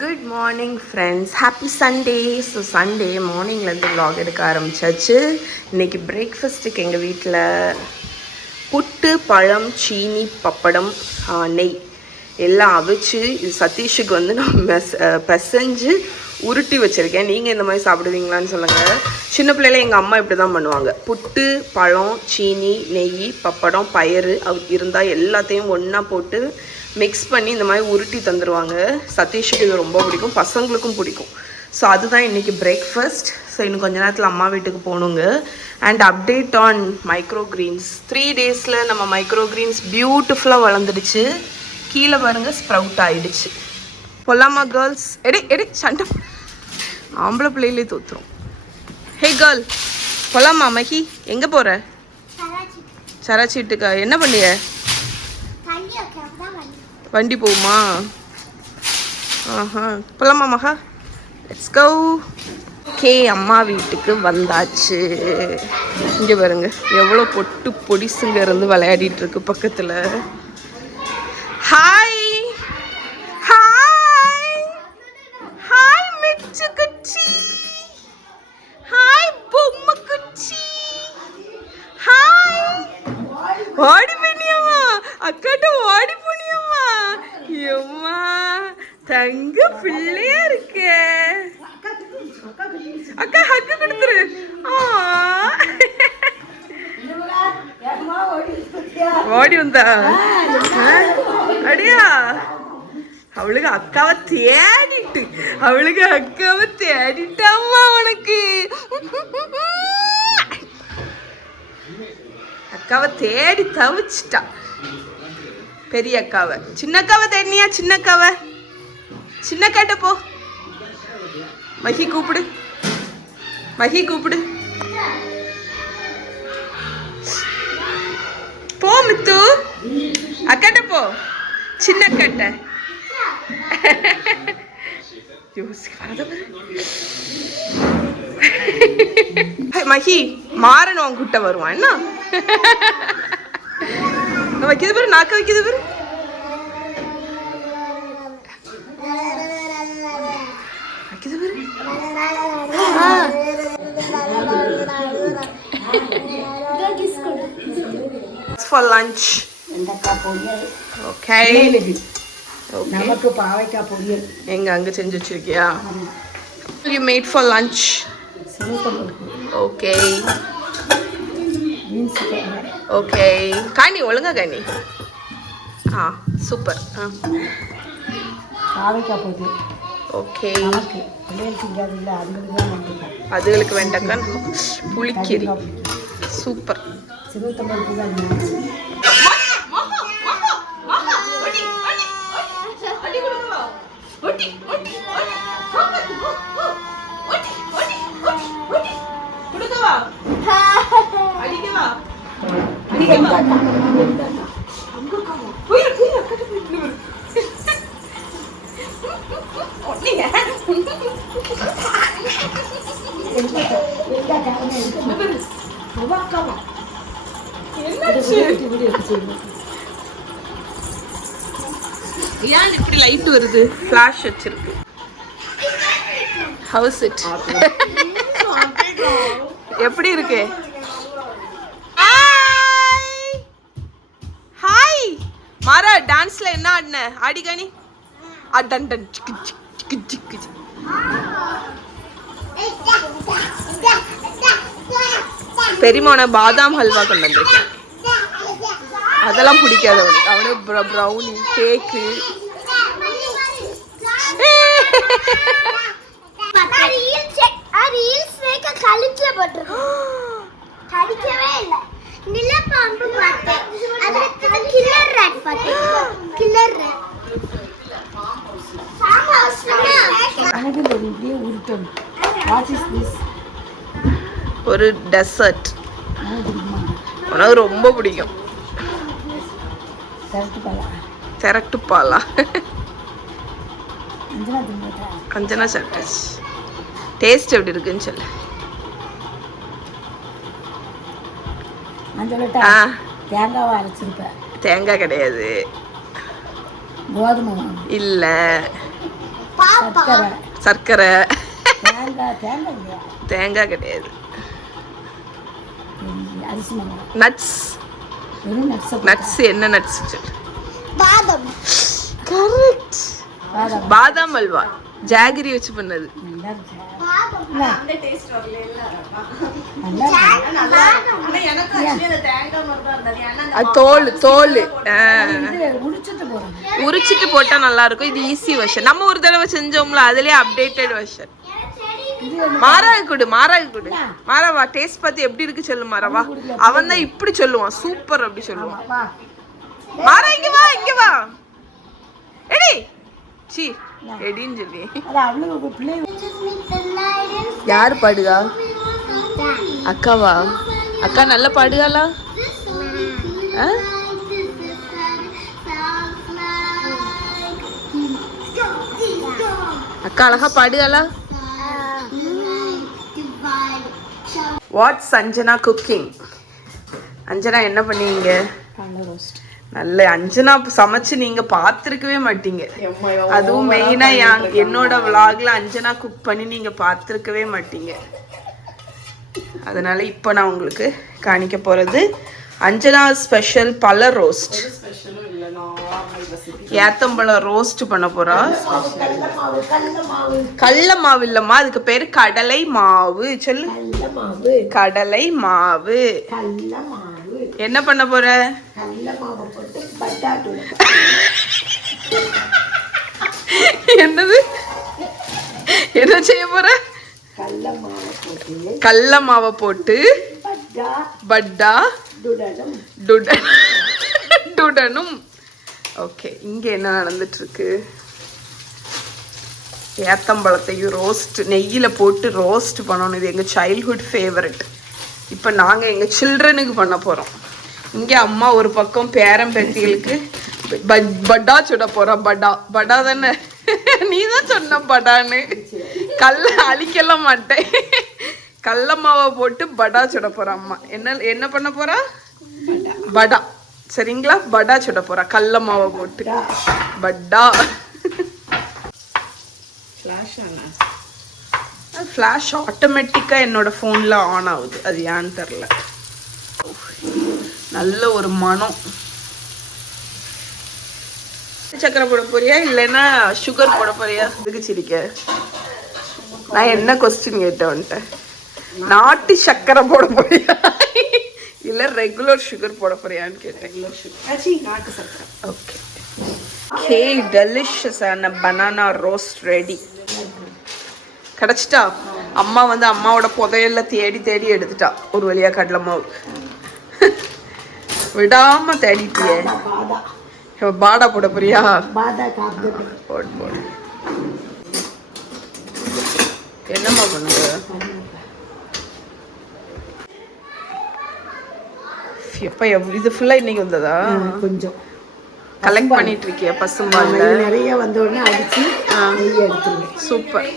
Good morning friends, happy Sunday. So Sunday மார்னிங்லேருந்து vlog எடுக்க ஆரம்பிச்சாச்சு. இன்னைக்கு பிரேக்ஃபாஸ்ட்டுக்கு எங்கள் வீட்டில் புட்டு, பழம், சீனி, பப்படம், நெய் எல்லாம் அவிச்சு இது சதீஷுக்கு வந்து நான் பிசைஞ்சு உருட்டி வச்சுருக்கேன். நீங்கள் இந்த மாதிரி சாப்பிடுவீங்களான்னு சொல்லுங்கள். சின்ன பிள்ளைல எங்கள் அம்மா இப்படி தான் பண்ணுவாங்க. புட்டு, பழம், சீனி, நெய், பப்படம், பயறு இருந்தால் எல்லாத்தையும் ஒன்றா போட்டு மிக்ஸ் பண்ணி இந்த மாதிரி உருட்டி தந்துடுவாங்க. சதீஷுக்கு இது ரொம்ப பிடிக்கும், பசங்களுக்கும் பிடிக்கும். ஸோ அதுதான் இன்றைக்கி பிரேக்ஃபாஸ்ட். ஸோ இன்னும் கொஞ்ச நேரத்தில் அம்மா வீட்டுக்கு போகணுங்க. And update on microgreens. 3 days நம்ம மைக்ரோ க்ரீன்ஸ் பியூட்டிஃபுல்லாக வளர்ந்துடுச்சு. கீழே பாருங்கள், ஸ்ப்ரவுட் ஆகிடுச்சு. பொல்லாமா கேர்ள்ஸ்? எடி சண்டை, ஆம்பளை பிள்ளையிலே தோற்றுரும். ஹே கேர்ள், பொல்லாமா? மஹி எங்கே போகிற? சராச்சிட்டுக்கா? என்ன பண்ணிய? வண்டி போகுமா? ஆஹா, பொல்லாமா மகா? Let's go. ஓகே, அம்மா வீட்டுக்கு வந்தாச்சு. இங்கே பாருங்க எவ்வளோ பொட்டு பொடிசுங்க இருந்து விளையாடிட்டு இருக்கு பக்கத்தில். ஹாய் ஹாய் ஹாய் மிச்சு குச்சி, ஹாய் பொம்மை குச்சி, ஹாய். ஓடி பண்ணியம்மா, அக்காட்ட ஓடி பண்ணியம்மா. எம்மா தங்க பிள்ளையா இருக்கே. அக்கா ஹக்கு கொடுத்துரு. ஓடி வந்தா அடியா? அவளுக்கு அக்காவை தேடிட்டாம்மா. உனக்கு அக்காவை தேடி தவிச்சிட்டா. பெரிய அக்காவை, சின்ன அக்காவை தேடினியா? சின்ன அக்காவை, சின்ன அக்காட்ட போ. மஹி கூப்பிடு, மஹி கூப்பிடு. போ மித்து, அக்காட்ட போ, சின்ன அக்காட்ட. மஹி மாறன் உன் கிட்ட வருவான். என்ன வைக்கிறது பேரு, நாக்க வைக்கிறது பேரு. For lunch. Okay. நமக்கு பாவைக்காய் பொரியல் எங்க அங்க செஞ்சு வச்சிருக்கியா? You made for lunch. Okay. Okay. காணி ஒழுங்கா காணி. சூப்பர். பாவைக்காய் பொரியல். ஓகே. நமக்கு பொரியல் செஞ்சாதில்ல, அதுகளுக்கு வெண்டைக்காய் புளிக்கறி. சூப்பர். சிறுத்தம்பருப்பு தான். ஏன் இப்படி லைட் வருது? ஃபிளாஷ் வச்சிருக்கு. ஹவுஸ் இட் எப்படி இருக்கு? ஹாய் ஹாய் மாரா, டான்ஸ்ல என்ன ஆடின? ஆடிகானி அடன் டன் சிக்கு சிக்கு சிக்கு. பெரியமான பாதாம் ஹல்வா கொண்டு வந்திருக்கேன். அதெல்லாம் பிடிக்காத அவனுக்கு. அவனுக்கு ப்ரௌனி, கேக்கு. ஒரு டெசர்ட் உனக்கு ரொம்ப பிடிக்கும். செரட்டு பாலா? அஞ்சனா சாப்பிட்டாச்சு. டேஸ்ட் எப்படி இருக்குன்னு சொல்லு. தேங்காய் அரைச்சிருப்பேன். தேங்காய் கிடையாது, கோதுமை மாவு, இல்ல சர்க்கரை, சர்க்கரை, தேங்காய். தேங்காய் இல்லையா? தேங்காய் கிடையாது, அரிசி மாவு, நட்ஸ். வெறும் நட்ஸை நட்ஸ் என்ன நட்ஸ்? பாதம். கரெக்ட். பாதாம். பாதாம் அல்வா ஜாகிரி வச்சு பண்ணது. நல்லா இருக்கு. பாதம். இல்ல, அந்த டேஸ்ட் வரல இல்ல நல்லா இருக்கு. நல்லா இருக்கும். ஆனா எனக்கு actually அந்த தேங்காய் மாதிரி தான் இருந்தது. ஏன்னா அந்த அது தோல் தோல் இது உடிச்சிட்டு போறேன். உரிச்சிட்டு போட்டா நல்லா இருக்கும். இது ஈஸி வெர்ஷன். நம்ம ஒரு தடவை செஞ்சோம்ல, அதுலயே அப்டேட்டட் வெர்ஷன். இது வந்து மாறாக கொடு, மாறாக கொடு. மாறாவா டேஸ்ட் பார்த்து எப்படி இருக்கு சொல்லு மாறாவா. அவன் தான் இப்படி சொல்லுவான், சூப்பர் அப்படி சொல்லுவான். வா. மாறா இங்க வா, இங்க வா. எடி சி எடின்னு சொல்லி. அது அவ்வளவு பிள்ளை. யார் பாடுகா? அக்காவா? அக்கா நல்லா பாடுகாளா? ஆ? அக்கா அழகா பாடுகாளா? What Anjana cooking? அஞ்சனா என்ன பண்ணீங்க? கடலை ரோஸ்ட். நல்ல அஞ்சனா சமைச்சு நீங்க பார்த்துருக்கவே மாட்டீங்க. அதுவும் மெயினா என்னோட விலாக்ல அஞ்சனா குக் பண்ணி நீங்க பார்த்துருக்கவே மாட்டீங்க. அதனால இப்போ நான் உங்களுக்கு காணிக்க போறது அஞ்சனா ஸ்பெஷல் பழ ரோஸ்ட். ஏத்தம்பழம் ரோஸ்ட் பண்ண போறா. கடலை மாவு இல்லம்மா, அதுக்கு பேரு கடலை மாவு. சொல்லு. கடலை மாவு. கடலை மாவு. கடலை மாவு. என்ன பண்ண போற? கடலை மாவை போட்டு பட்டாட்டு. என்னது? என்ன செய்ய போற? கடலை மாவை போட்டு கடல மாவை போட்டு பட்டா பட்டா துடனும். டுடனும். ஓகே, இங்க என்ன நடந்துட்டு இருக்கு? ஏத்தம்பழத்தையும் ரோஸ்ட் நெய்யில போட்டு ரோஸ்ட் பண்ணணும். இது எங்க சைல்ட்ஹுட் ஃபேவரட். இப்போ நாங்க எங்க சில்ட்ரனுக்கு பண்ண போறோம். இங்க அம்மா ஒரு பக்கம் பேரம் பேத்திகளுக்கு பட்டா சுட போறா. பட்டா பட்டா தானே? நீ தான் சொன்ன பட்டான்னு. கல்ல அழிக்கலாம் மாட்டேன். கடல மாவை போட்டு படா சுட போறா அம்மா. என்ன பண்ண போறா? படா. சரிங்களா? படா சுட போறா கடல மாவை போட்டு. பட்டா. ஃப்ளாஷ் ஆட்டோமேட்டிக்கா என்னோட போன்ல ஆன் ஆகுது. அது ஏன்னு தெரியல. நல்ல ஒரு மனம். சக்கரை போட போறியா இல்லைன்னா சுகர் போட போறியா? இதுக்கு சிரிக்க நான் என்ன கொஸ்டின் கேட்டேன்? நாட்டு சக்கரை போட போறியா இல்ல ரெகுலர் சுகர் போட போறியான்னு கேட்டேன். நாட்டு சக்கரை. ஓகே. ஓகே, டெலிஷியஸான பனானா ரோஸ்ட் ரெடி. கிடைச்சிட்டா? அம்மா வந்து அம்மாவோட புதையல்ல தேடி தேடி எடுத்துட்டா ஒரு வழியா கடலை மாவு. விடாம தேடிட்டியே. பாதா. பாடா போட போறியா? பாதா காப்பு. போடு போடு. என்னம்மா பண்ணுங்க? எப்ப இது ஃபுல்லா இன்னைக்கு வந்ததா? கொஞ்சம் கலெக்ட் பண்ணிட்டு இருக்கியா பசும்பால்ல? நிறைய வந்த உடனே அடிச்சு நெய் எடுத்துருவேன். சூப்பர்.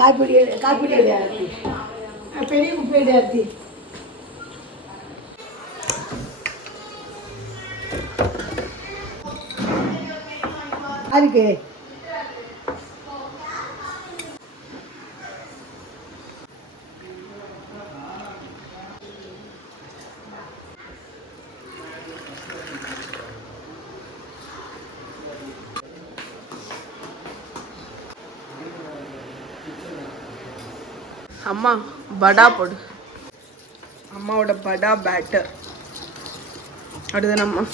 காய்பிடி காய்பிடி அரிசி, பெரிய குப்பையில அரிசி. அதுக்கு அம்மா படா போடு. அம்மாவோட படா பேட்டர். அடுத்து நம்ம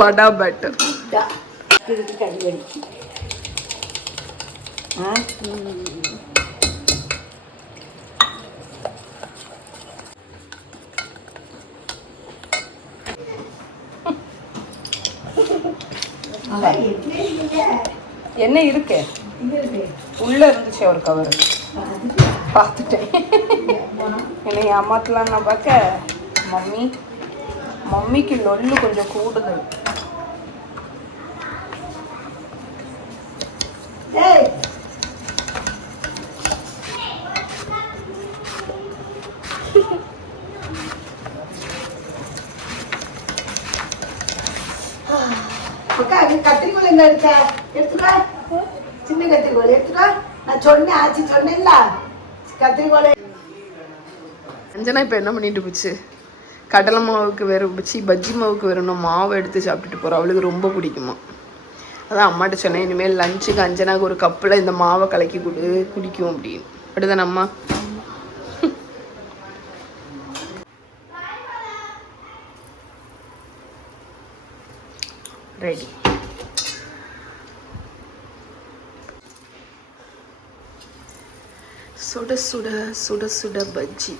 படா பேட்டர். கடுவடி. என்ன இருக்கு? உள்ள இருந்துச்சு ஒரு கவர். பார்த்துட்டேன். என்னை ஏமாத்தலாம் நான் பார்க்க. மம்மிக்கு லொல்லு கொஞ்சம் கூடுதல். அக்கா அது கத்திரிக்கோள் எங்க எடுத்த எடுத்துக்கா சின்ன கத்திரிக்கோள் எடுத்துக்கா நான் சொன்னேன் ஆச்சு சொன்னேன்ல கத்திரிக்கோள் அஞ்சனா இப்போ என்ன பண்ணிட்டு போச்சு கடலை மாவுக்கு வெறும் பஜ்ஜி மாவுக்கு வெறும் மாவை எடுத்து சாப்பிட்டுட்டு போகிறோம். அவளுக்கு ரொம்ப பிடிக்குமா. அதான் அம்மாட்ட சொன்னேன் இனிமேல் லஞ்சுக்கு அஞ்சனாக்கு ஒரு கப்பில் இந்த மாவை கலக்கி குடிக்கும் அப்படின்னு. அப்படிதானே அம்மா? ரெடி. சுட சுட சுட சுட பஜ்ஜி.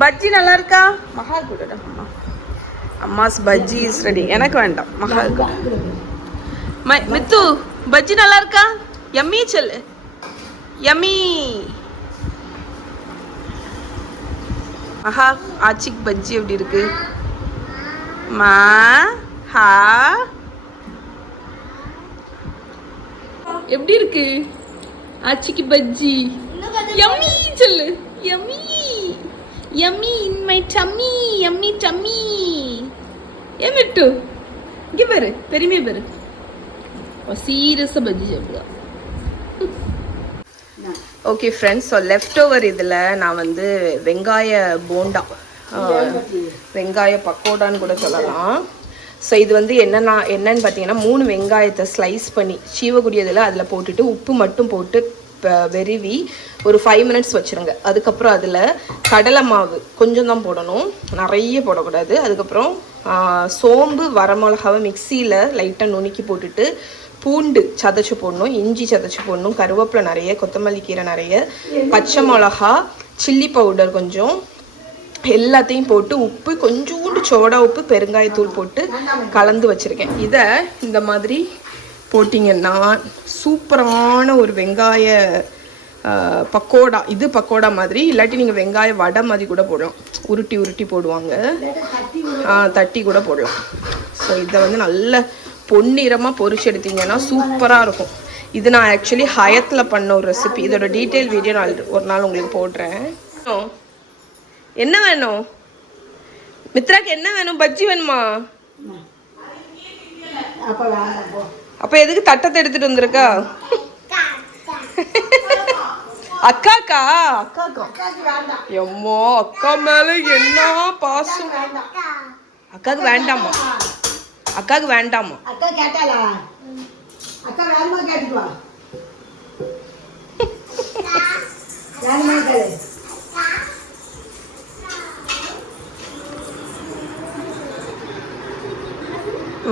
பஜ்ஜி நல்லா இருக்கா? மகா கூட அம்மாஸ் பஜ்ஜி இஸ் ரெடி. எனக்கு வேண்டாம், மகா மித்து பஜ்ஜி நல்லா இருக்கா? யம்மி சொல்லு, யம்மி. மகா ஆச்சிக்கு பஜ்ஜி எப்படி இருக்கு? மா ஹா எப்படி இருக்கு ஆச்சிக்கு பஜ்ஜி? யம்மி சொல்லு, yummy yummy in my tummy, yummy tummy. ஏ மிட்டு இங்க பாரு, பெருமையா பாரு. சீரியஸா பஜ்ஜி சாப்பிடுவா. Okay friends, so left over இதில் நான் வந்து வெங்காய போண்டா, வெங்காய பக்கோடான்னு கூட சொல்லலாம். ஸோ இது வந்து என்னன்னு பார்த்தீங்கன்னா 3 வெங்காயத்தை ஸ்லைஸ் பண்ணி சீவக்கூடியதில் அதில் போட்டுட்டு உப்பு மட்டும் போட்டு வெறுவி ஒரு 5 மினிட்ஸ் வச்சுருங்க. அதுக்கப்புறம் அதில் கடலை மாவு கொஞ்சம் தான் போடணும், நிறைய போடக்கூடாது. அதுக்கப்புறம் சோம்பு வரமிளகாவை மிக்சியில் லைட்டாக நுணுக்கி போட்டுட்டு பூண்டு சதைச்சி போடணும், இஞ்சி சதைச்சி போடணும், கருவேப்பிலை நிறைய, கொத்தமல்லி கீரை நிறைய, பச்சை மிளகா, சில்லி பவுடர் கொஞ்சம், எல்லாத்தையும் போட்டு உப்பு கொஞ்சோண்டு சோடா உப்பு பெருங்காயத்தூள் போட்டு கலந்து வச்சுருக்கேன். இதை இந்த மாதிரி போட்டிங்கன்னா சூப்பரான ஒரு வெங்காய பக்கோடா. இது பக்கோடா மாதிரி, இல்லாட்டி நீங்கள் வெங்காய வடை மாதிரி கூட போடலாம், உருட்டி உருட்டி போடுவாங்க, தட்டி கூட போடலாம். ஸோ இதை வந்து நல்ல பொன்னிறமாக பொரிச்சு எடுத்தீங்கன்னா சூப்பராக இருக்கும். இது நான் ஆக்சுவலி ஹயத்தில் பண்ண ஒரு ரெசிபி. இதோட டீட்டெயில் வீடியோ நான் ஒரு நாள் உங்களுக்கு போடுறேன். என்ன வேணும் மித்ராக்கு? என்ன வேணும்? பஜ்ஜி வேணுமா? அப்ப எதுக்கு தட்டத்தை எடுத்துட்டு வந்திருக்கா? அக்காக்கா? எம்மோ அக்கா மேல என்ன பாசம். அக்காக்கு வேண்டாமா? அக்காக்கு வேண்டாமா? அக்கா கேட்டாளா? அக்கா வேணுமா கேட்டுட்டு வா. வேணுமா கேளு.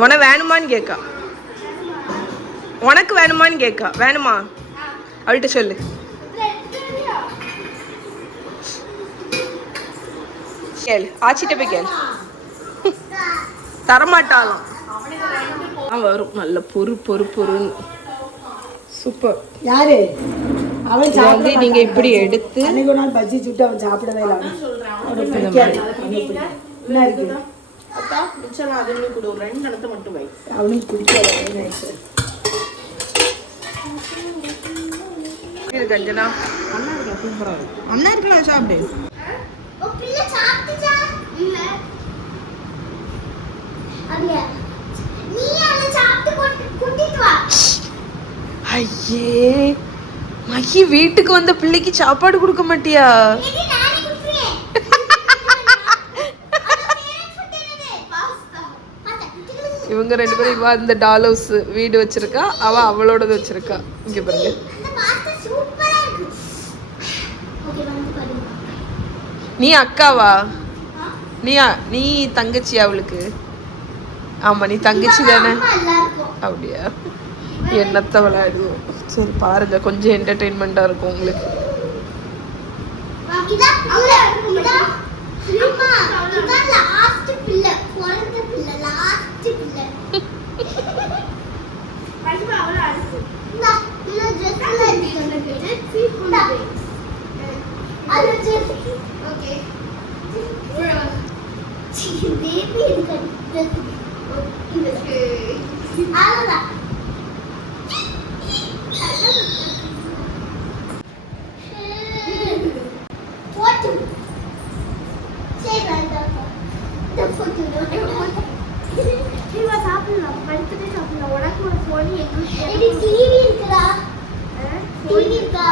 உன வேணுமான்னு கேட்கா. உனக்கு வேணுமான்னு கேட்கா. வேணுமா? அவள்கிட்ட சொல்லு. கேளு, ஆச்சிட்ட போய் கேளு. தரமாட்டாலாம். வரும் நல்ல பொறுன்னு சூப்பர். யாரு அவன் வந்து நீங்க இப்படி எடுத்து அன்னைக்கு ஒரு நாள் பஜ்ஜி சுட்டு அவன் சாப்பிடவே இல்லை. அவனுக்கு பிடிக்காது. என்ன இருக்கு அக்கா மிச்சம் அதுன்னு கூட ஒரு 2 இடத்த மட்டும் வை. அவனுக்கு பிடிக்காது. இது கஞ்சனா அண்ணா இருக்கா? சூப்பரா இருக்கு. அண்ணா இருக்கலாம், சாப்பிடு. இல்ல அப்படியே நீ அதை சாப்பிட்டு கூட்டிட்டு வா. ஐயே மகி, வீட்டுக்கு வந்த பிள்ளைக்கு சாப்பாடு கொடுக்க மாட்டியா? இவங்க 2 பேரும், இவ இந்த டால் ஹவுஸ் வீடு வச்சிருக்கா, அவ அவளோடது வச்சிருக்கா. இங்க பாருங்க. நீ அக்காவா? நீ தங்கச்சி அவளுக்கு? ஆமா நீ தங்கச்சி தானே? அப்படியா? என்னத்த விளையாடுவோம். சரி பாருங்க, கொஞ்சம் என்டர்டெயின்மெண்டா இருக்கும் உங்களுக்கு. இந்த போட்டு இவா சாப்பிடலாம் படுத்துட்டு சாப்பிடலாம் உனக்கு ஒரு ஃபோன் எங்களுக்கு டிவி இருக்குடா டிவி இருக்கா